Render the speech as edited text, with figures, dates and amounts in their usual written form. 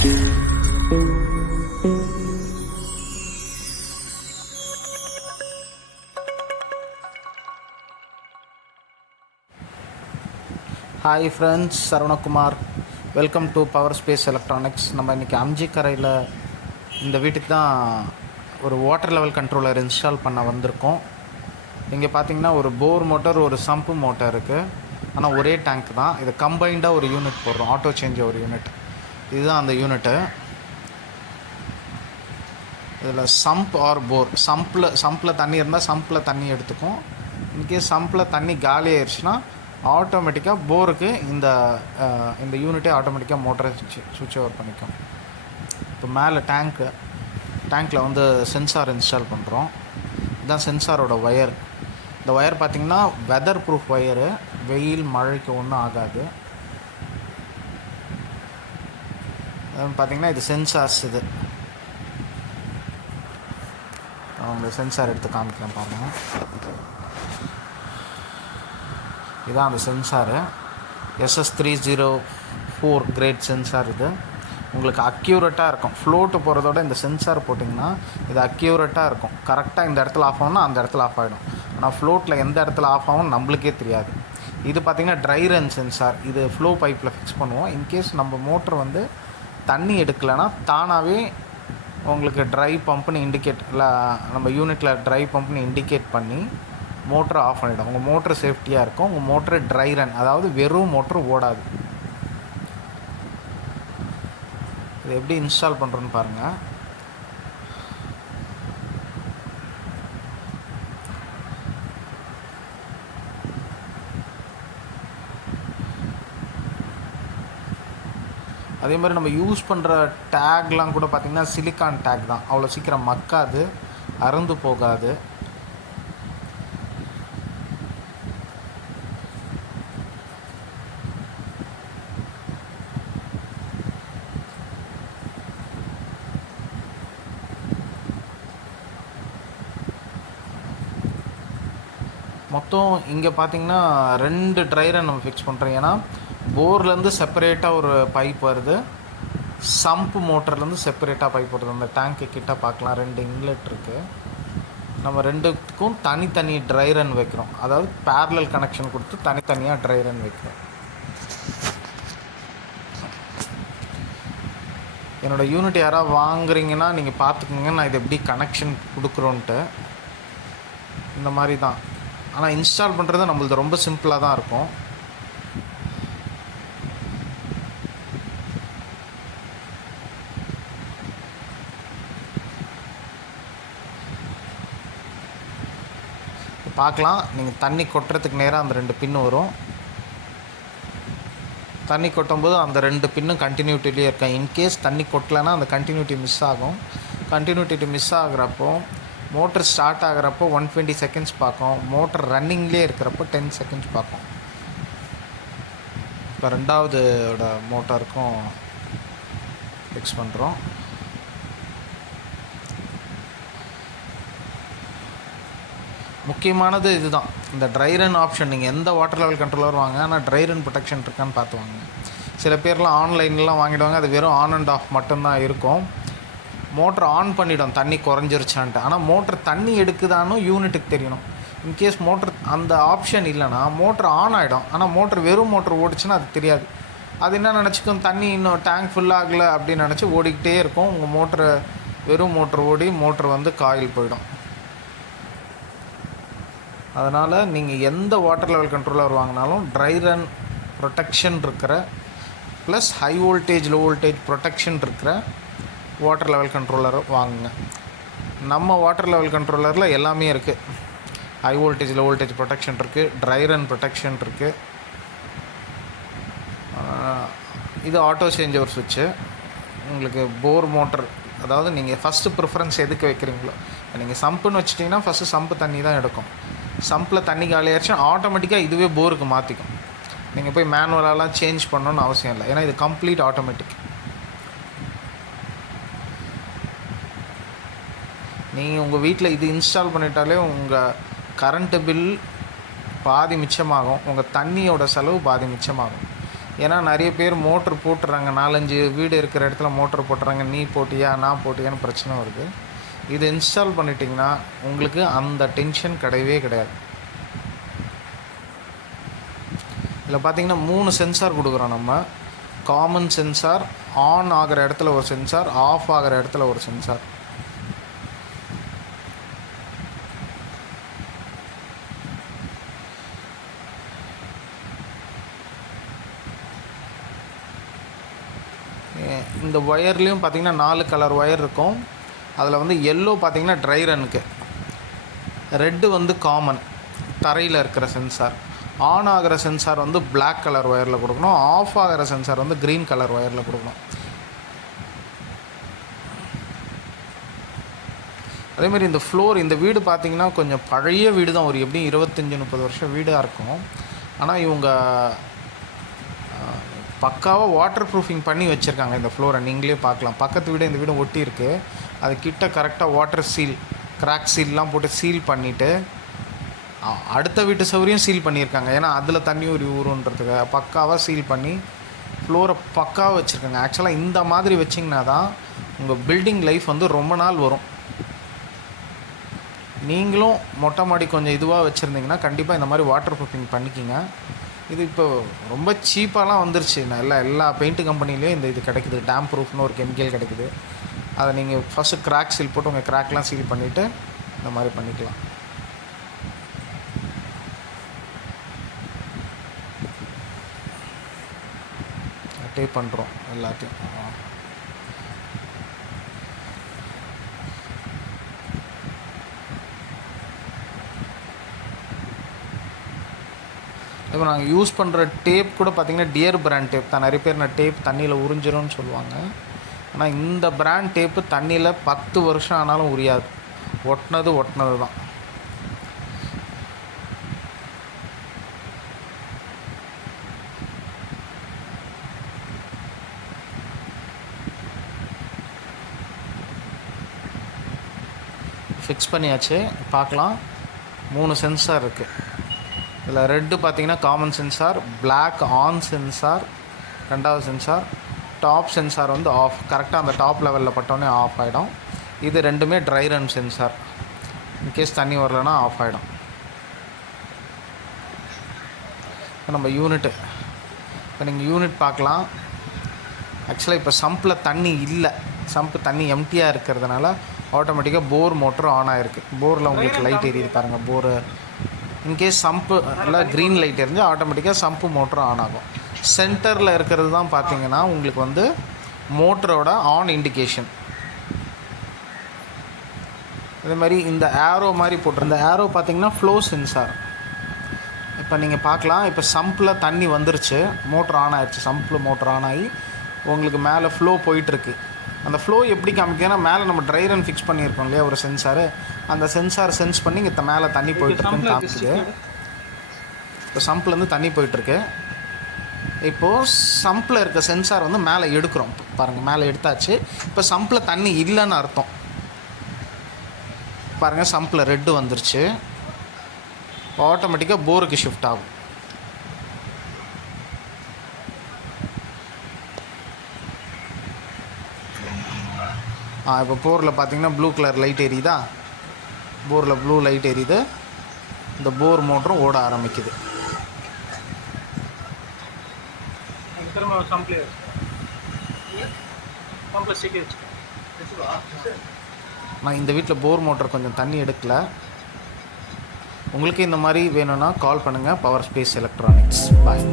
Hi friends, saravanakumar. Welcome to Power Space Electronics. நம்ம இன்றைக்கி அம்ஜிக்கரையில் இந்த வீட்டுக்கு தான் ஒரு வாட்டர் லெவல் கண்ட்ரோலர் இன்ஸ்டால் பண்ண வந்திருக்கோம். இங்கே பார்த்தீங்கன்னா ஒரு போர் மோட்டார், ஒரு சம்பு மோட்டார் இருக்குது. ஆனால் ஒரே டேங்க் தான். இது கம்பைண்டாக ஒரு யூனிட் போடுறோம், ஆட்டோ சேஞ்ச் ஒரு யூனிட். இதுதான் அந்த யூனிட்டு. இதில் சம்ப் ஆர் போர், சம்பில் தண்ணி இருந்தால் சம்பில் தண்ணி எடுத்துக்கும். இன்கேஸ் சம்பில் தண்ணி காலி ஆயிடுச்சுன்னா ஆட்டோமேட்டிக்காக போருக்கு இந்த யூனிட்டே ஆட்டோமேட்டிக்காக மோட்டரை சுவிட்ச் ஓவர் பண்ணிக்கும். இப்போ மேலே டேங்க்கில் வந்து சென்சார் இன்ஸ்டால் பண்ணுறோம். இதுதான் சென்சாரோட ஒயர். இந்த ஒயர் பார்த்திங்கன்னா வெதர் ப்ரூஃப் ஒயரு, வெயில் மழைக்கு ஒன்றும் ஆகாது. பார்த்திங்கன்னா இது சென்சார்ஸ். இது அவங்க சென்சார் எடுத்து காமிக்கிறேன் பாருங்கள். இதுதான் அந்த சென்சாரு, SS304 கிரேட் சென்சார். இது உங்களுக்கு அக்யூரேட்டாக இருக்கும். ஃப்ளோட்டு போகிறதோட இந்த சென்சார் போட்டிங்கன்னா இது அக்யூரேட்டாக இருக்கும். கரெக்டாக இந்த இடத்துல ஆஃப் ஆகும்னா அந்த இடத்துல ஆஃப் ஆகிடும். ஆனால் ஃப்ளோட்டில் எந்த இடத்துல ஆஃப் ஆகும் நம்மளுக்கே தெரியாது. இது பார்த்திங்கன்னா ட்ரை ரன் சென்சார். இது ஃப்ளோ பைப்பில் ஃபிக்ஸ் பண்ணுவோம். இன்கேஸ் நம்ம மோட்டர் வந்து தண்ணி எடுக்கலைன்னா தானாகவே உங்களுக்கு ட்ரை பம்ப்னு இண்டிகேட், இல்லை நம்ம யூனிட்டில் ட்ரை பம்ப்னு இண்டிகேட் பண்ணி மோட்டரை ஆஃப் பண்ணிவிடும். உங்கள் மோட்ரு சேஃப்டியாக இருக்கும். உங்கள் மோட்ரு ட்ரை ரன், அதாவது வெறும் மோட்ரு ஓடாது. இது எப்படி இன்ஸ்டால் பண்ணுறோன்னு பாருங்கள். அதே மாதிரி நம்ம யூஸ் பண்ணுற டேக்லாம் கூட பார்த்திங்கன்னா சிலிக்கான் டேக் தான். அவ்வளோ சீக்கிரம் மக்காது, அறுந்து போகாது. மொத்தம் இங்கே பார்த்திங்கன்னா 2 ட்ரை ரன் நம்ம ஃபிக்ஸ் பண்ணுறோம். ஏன்னா போர்லேருந்து செப்பரேட்டாக ஒரு பைப் வருது, சம்ப் மோட்டர்லேருந்து செப்பரேட்டாக பைப் வருது. அந்த டேங்க்கு கிட்ட பார்க்கலாம் 2 இன்லெட் இருக்குது. நம்ம ரெண்டுக்கும் தனித்தனி ட்ரை ரன் வைக்கிறோம். அதாவது பேரலல் கனெக்ஷன் கொடுத்து தனித்தனியாக ட்ரை ரன் வைக்கிறோம். என்னோடய யூனிட் யாராவது வாங்குறீங்கன்னா நீங்கள் பார்த்துக்கோங்க நான் இது எப்படி கனெக்ஷன் கொடுக்குறோன்ட்டு. இந்த மாதிரி தான். ஆனால் இன்ஸ்டால் பண்ணுறது நம்மளது ரொம்ப சிம்பிளாக தான் இருக்கும். பார்க்கலாம். நீங்கள் தண்ணி கொட்டுறதுக்கு நேராக அந்த 2 பின்னு வரும். தண்ணி கொட்டும்போது அந்த 2 பின்னும் கண்டினியூட்டிலே இருக்கும். இன்கேஸ் தண்ணி கொட்டலைன்னா அந்த கண்டினியூட்டி மிஸ் ஆகும். கண்டினியூட்டி மிஸ் ஆகுறப்போ மோட்டர் ஸ்டார்ட் ஆகிறப்போ 120 செகண்ட்ஸ் பார்க்கும். மோட்டர் ரன்னிங்லேயே இருக்கிறப்போ 10 செகண்ட்ஸ் பார்க்கும். இப்போ 2வதோட மோட்டாருக்கும் ஃபிக்ஸ் பண்ணுறோம். முக்கியமானது இதுதான், இந்த ட்ரை ரன் ஆப்ஷன். நீங்கள் எந்த வாட்டர் லெவல் கண்ட்ரோலர் வாங்க, ஆனால் ட்ரை ரன் ப்ரொடெக்ஷன் இருக்கான்னு பார்த்து வாங்க. சில பேர்லாம் ஆன்லைன்லாம் வாங்கிடுவாங்க, அது வெறும் ஆன் அண்ட் ஆஃப் மட்டும்தான் இருக்கும். மோட்ரு ஆன் பண்ணிவிடும் தண்ணி குறைஞ்சிருச்சான்ட்டு. ஆனால் மோட்ரு தண்ணி எடுக்குதான்னு யூனிட்டுக்கு தெரியணும். இன்கேஸ் மோட்ரு அந்த ஆப்ஷன் இல்லைனா மோட்ரு ஆன் ஆகிடும். ஆனால் மோட்ரு வெறும் மோட்ரு ஓடிச்சுன்னா அது தெரியாது. அது என்ன நினச்சிக்கும், தண்ணி இன்னும் டேங்க் ஃபுல்லாகலை அப்படின்னு நினச்சி ஓடிக்கிட்டே இருக்கும். உங்கள் மோட்ரு வெறும் மோட்ரு ஓடி மோட்ரு வந்து காயில் போயிடும். அதனால் நீங்கள் எந்த வாட்டர் லெவல் கண்ட்ரோலர் வாங்கினாலும் ட்ரை ரன் ப்ரொடெக்ஷன் இருக்கிற plus high voltage low voltage protection இருக்கிற வாட்டர் லெவல் கண்ட்ரோலர் வாங்குங்க. நம்ம வாட்டர் லெவல் கண்ட்ரோலரில் எல்லாமே இருக்குது. High voltage low voltage protection இருக்குது, ட்ரை ரன் ப்ரொடெக்ஷன் இருக்குது. இது ஆட்டோ சேஞ்ச் ஓவர் சுவிட்சு. உங்களுக்கு போர் மோட்டர், அதாவது நீங்கள் ஃபஸ்ட்டு ப்ரிஃபரன்ஸ் எதுக்கு வைக்கிறீங்களோ. நீங்கள் சம்புன்னு வச்சிட்டிங்கன்னா ஃபஸ்ட்டு சம்பு தண்ணி தான் எடுக்கும். சம்பில் தண்ணி காலியாகிடுச்சுன்னா ஆட்டோமேட்டிக்காக இதுவே போருக்கு மாற்றிக்கும். நீங்கள் போய் மேனுவலாலாம் சேஞ்ச் பண்ணணுன்னு அவசியம் இல்லை. ஏன்னா இது கம்ப்ளீட் ஆட்டோமேட்டிக். நீங்கள் உங்கள் வீட்டில் இது இன்ஸ்டால் பண்ணிட்டாலே உங்கள் கரண்ட்டு பில் பாதி மிச்சமாகும், உங்கள் தண்ணியோட செலவு பாதி மிச்சமாகும். ஏன்னா நிறைய பேர் மோட்ரு போட்டுறாங்க, 4-5 வீடு இருக்கிற இடத்துல மோட்ரு போட்டுறாங்க, நீ போட்டியா நான் போட்டியான்னு பிரச்சனை வருது. இது இன்ஸ்டால் பண்ணிட்டிங்கன்னா உங்களுக்கு அந்த டென்ஷன் கிடையவே கிடையாது. இதில் பார்த்திங்கன்னா 3 சென்சார் கொடுக்குறோம் நம்ம. காமன் சென்சார், ஆன் ஆகிற இடத்துல ஒரு சென்சார், ஆஃப் ஆகிற இடத்துல ஒரு சென்சார். இந்த ஒயர்லேயும் பார்த்திங்கன்னா 4 கலர் ஒயர் இருக்கும். அதில் வந்து எல்லோ பார்த்திங்கன்னா ட்ரை ரனுக்கு, ரெட்டு வந்து காமன் தரையில் இருக்கிற சென்சார், ஆன் ஆகிற சென்சார் வந்து பிளாக் கலர் ஒயரில் கொடுக்கணும், ஆஃப் ஆகிற சென்சார் வந்து க்ரீன் கலர் ஒயரில் கொடுக்கணும். அதேமாதிரி இந்த ஃப்ளோர், இந்த வீடு பார்த்திங்கன்னா கொஞ்சம் பழைய வீடு தான், ஒரு எப்படியும் 25-30 வருஷம் வீடாக இருக்கும். ஆனால் இவங்க பக்காவாக வாட்டர் ப்ரூஃபிங் பண்ணி வச்சுருக்காங்க இந்த ஃப்ளோரை. நீங்களே பார்க்கலாம், பக்கத்து வீடு இந்த வீடு ஒட்டி இருக்குது. அது கிட்ட கரெக்டாக வாட்டர் சீல், கிராக் சீல்லாம் போட்டு சீல் பண்ணிவிட்டு அடுத்த வீட்டு சௌரியம் சீல் பண்ணியிருக்காங்க. ஏன்னா அதில் தண்ணி ஒரு ஊருன்றதுக்கு பக்காவாக சீல் பண்ணி ஃப்ளோரை பக்காவாக வச்சுருக்காங்க. ஆக்சுவலாக இந்த மாதிரி வச்சிங்கன்னா தான் உங்கள் பில்டிங் லைஃப் வந்து ரொம்ப நாள் வரும். நீங்களும் மொட்டை மாடி கொஞ்சம் இதுவாக வச்சுருந்தீங்கன்னா கண்டிப்பாக இந்த மாதிரி வாட்டர் ப்ரூஃபிங் பண்ணிக்கிங்க. இது இப்போ ரொம்ப சீப்பாலாம் வந்துருச்சு. எல்லா பெயிண்ட் கம்பெனிலையும் இந்த இது கிடைக்குது. டேம் ப்ரூஃப்னு ஒரு கெமிக்கல் கிடைக்குது. அதை நீங்கள் ஃபஸ்ட்டு கிராக் சீல் போட்டு உங்கள் கிராக்லாம் சீல் பண்ணிவிட்டு இந்த மாதிரி பண்ணிக்கலாம். டேப் பண்ணுறோம் எல்லாத்தையும். இப்போ நாங்கள் யூஸ் பண்ணுற டேப் கூட பார்த்திங்கன்னா டியர் பிராண்ட் டேப் தான். நிறைய பேர் நான் டேப் தண்ணியில் உறிஞ்சிரும்னு சொல்லுவாங்க. ஆனால் இந்த பிராண்ட் டேப்பு தண்ணியில் 10 வருஷம் ஆனாலும் உரியாது. ஒட்டினது தான். ஃபிக்ஸ் பண்ணியாச்சு. பார்க்கலாம், 3 சென்சார் இருக்குது. இதில் ரெட்டு பார்த்திங்கன்னா common sensor, black on sensor, 2வது சென்சார், டாப் சென்சார் வந்து ஆஃப். கரெக்டாக அந்த டாப் லெவலில் பட்டோன்னே ஆஃப் ஆகிடும். இது ரெண்டுமே ட்ரை ரன் சென்சார். இன்கேஸ் தண்ணி வரலன்னா ஆஃப் ஆகிடும். இப்போ நம்ம யூனிட்டு, இப்போ நீங்கள் யூனிட் பார்க்கலாம். ஆக்சுவலாக இப்போ சம்பில் தண்ணி இல்லை, சம்பு தண்ணி எம்டியாக இருக்கிறதுனால ஆட்டோமேட்டிக்காக போர் மோட்ரு ஆன் ஆகிருக்கு. போரில் உங்களுக்கு லைட் எரியுது பாருங்கள். போரு இன்கேஸ் சம்பு எல்லாம் க்ரீன் லைட் எரிஞ்சு ஆட்டோமேட்டிக்காக சம்பு மோட்ரு ஆன் ஆகும். சென்டரில் இருக்கிறது தான் பார்த்தீங்கன்னா உங்களுக்கு வந்து மோட்டரோட ஆன் இண்டிகேஷன். அதே மாதிரி இந்த ஏரோ மாதிரி போட்டிருந்த ஏரோ பார்த்திங்கன்னா ஃப்ளோ சென்சார். இப்போ நீங்கள் பார்க்கலாம், இப்போ சம்பில் தண்ணி வந்துருச்சு, மோட்ரு ஆன் ஆகிடுச்சு. சம்பில் மோட்ரு ஆன் ஆகி உங்களுக்கு மேலே ஃப்ளோ போயிட்டுருக்கு. அந்த ஃப்ளோ எப்படி காமிக்குதுன்னா, மேலே நம்ம ட்ரை ரன் ஃபிக்ஸ் பண்ணியிருக்கோம் இல்லையா ஒரு சென்சாரு, அந்த சென்சார் சென்ஸ் பண்ணி இங்கே மேலே தண்ணி போயிட்டுருக்குன்னு காமிக்குது. இப்போ சம்ப்லேருந்து தண்ணி போயிட்டுருக்கு. இப்போது சம்பில் இருக்க சென்சார் வந்து மேலே எடுக்கிறோம் பாருங்கள். மேலே எடுத்தாச்சு. இப்போ சம்பில் தண்ணி இல்லைன்னு அர்த்தம். பாருங்கள், சம்பில் ரெட்டு வந்துருச்சு. ஆட்டோமேட்டிக்காக போருக்கு ஷிஃப்ட் ஆகும். இப்போ போரில் பார்த்தீங்கன்னா ப்ளூ கலர் லைட் எரியுதா, போரில் ப்ளூ லைட் எரியுது. இந்த போர் மோட்டரும் ஓட ஆரம்பிக்குது. நான் இந்த வீட்டில் போர் மோட்டர் கொஞ்சம் தண்ணி எடுக்கல. உங்களுக்கு இந்த மாதிரி வேணும்னா கால் பண்ணுங்கள். Power space electronics. பாய்.